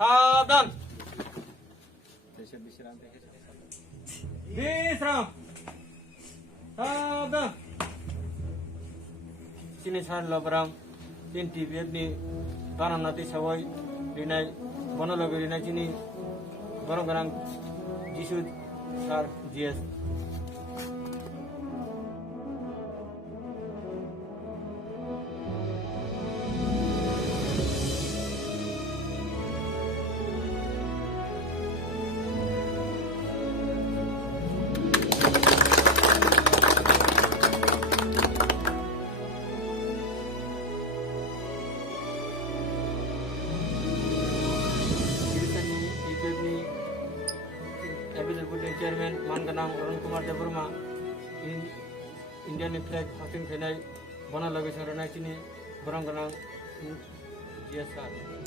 सावधान विश्राम सावधान sini san labrang tin tibet ni kanan nati sawai rinai bono logo rinai sini borong garang jisu sar gs Chairman Manganang Arun Kumar Deburma in Indian flag hosting Senai Bona Location Ranachini Boranganang GSR.